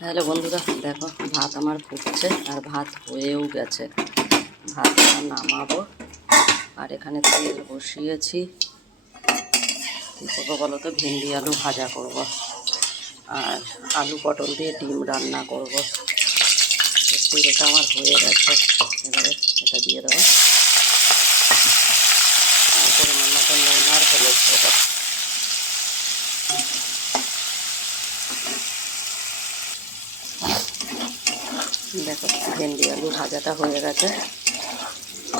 Hello বন্ধুরা, দেখো, ভাত আমার ফুটছে আর ভাত হয়েও গেছে। ভাত নামাবো। আর এখানে তেল বসিয়েছি। কী করব বলো তো? ভেন্ডি, আলু ভাজা করব। আর আলু পটল দিয়ে ডিম রান্না করব। এটা আমার হয়ে গেছে। এবারে এটা দিয়ে দেবো। পরিমাণ মতো আর হলুদ দেবো। দেখো ভেন্ডি আলু ভাজাটা হয়ে গেছে।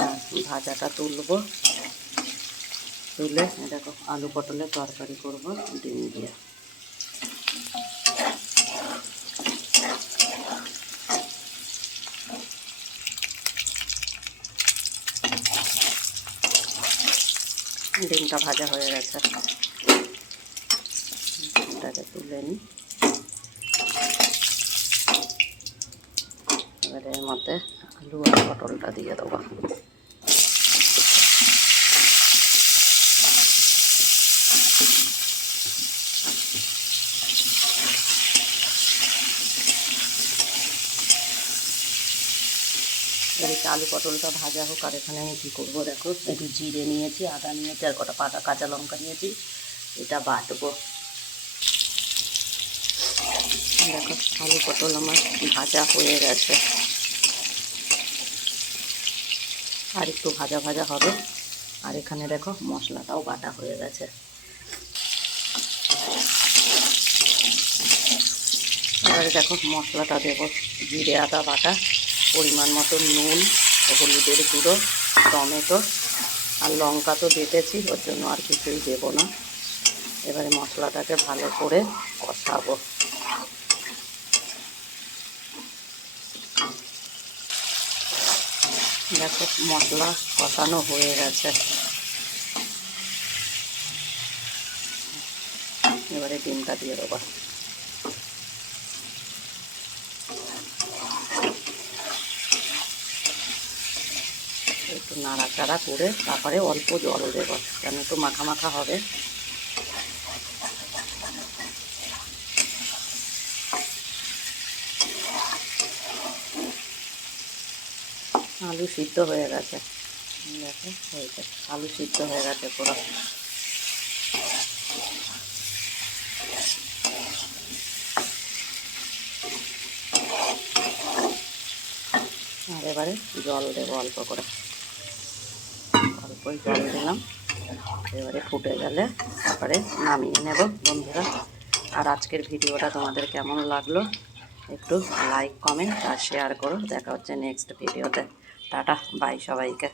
আর ভাজাটা তুলবো। তুলে দেখো, আলু পটলের তরকারি করব, ডিম দিয়ে। ডিমটা ভাজা হয়ে গেছে। ডিমটাকে তুলে নিই এবারে এর মধ্যে আলু আর পটলটা দিয়ে দেবো। এদিকে আলু পটলটা ভাজা হোক, আর এখানে আমি কী করব দেখো? একটু জিরে নিয়েছি, আদা নিয়েছি, আর কটা পাতা কাঁচা লঙ্কা নিয়েছি, এটা বাটবো। দেখো আলু পটল আমার ভাজা হয়ে গেছে। আর একটু ভাজা ভাজা হবে। আর এখানে দেখো মশলাটাও বাটা হয়ে গেছে। এবারে দেখো মশলাটা দেবো জিরে, আদা, বাটা, পরিমাণ মতো নুন, হলুদের গুঁড়ো, টমেটো আর লঙ্কা তো বেটেছি ওর জন্য আর কিছুই দেবো না। এবারে মশলাটাকে ভালো করে কষাবো। দেখো, মশলা কষানো হয়ে গেছে। এবারে ডিমটা দিয়ে দেবো। একটু নাড়াচাড়া করে তারপরে অল্প জল দেবো, কেন একটু মাখা মাখা হবে। আলু সিদ্ধ হয়ে গেছে। দেখো হয়েছে আলু সিদ্ধ হয়ে গেছে পুরো। আর এবারে জল দেবো অল্প করে। অল্পই জল দিলাম। এবারে ফুটে গেলে তারপরে নামিয়ে নেব বন্ধুরা। আর আজকের ভিডিওটা তোমাদের কেমন লাগল একটু লাইক কমেন্ট আর শেয়ার করো। দেখা হচ্ছে নেক্সট ভিডিওতে। টাটা বাই সবাইকে।